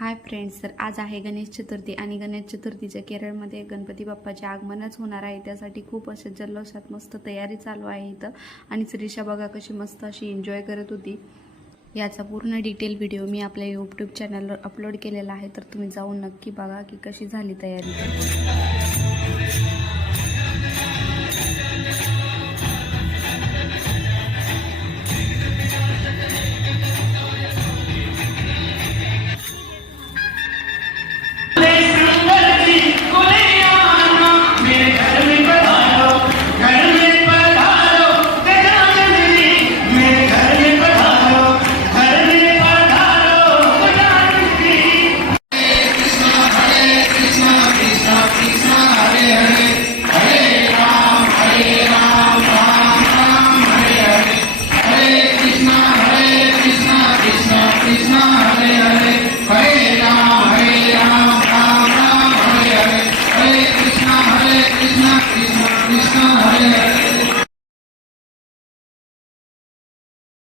Hi friends, तर आज आहे गणेश चतुर्थी आणि गणेश चतुर्थीच्या केरळमध्ये गणपती बाप्पाचे आगमनच होणार आहे। त्यासाठी खूप असे जल्लोषात मस्त तयारी चालू आहे इथं। आणि श्रीषा बघा कशी मस्त अशी एन्जॉय करत होती। याचा पूर्ण डिटेल व्हिडिओ मी आपल्या यूट्यूब चॅनलवर अपलोड केलेला आहे, तर तुम्ही जाऊन नक्की बघा की कशी झाली तयारी। Krishna Hare Krishna, Krishna Krishna Hare Hare.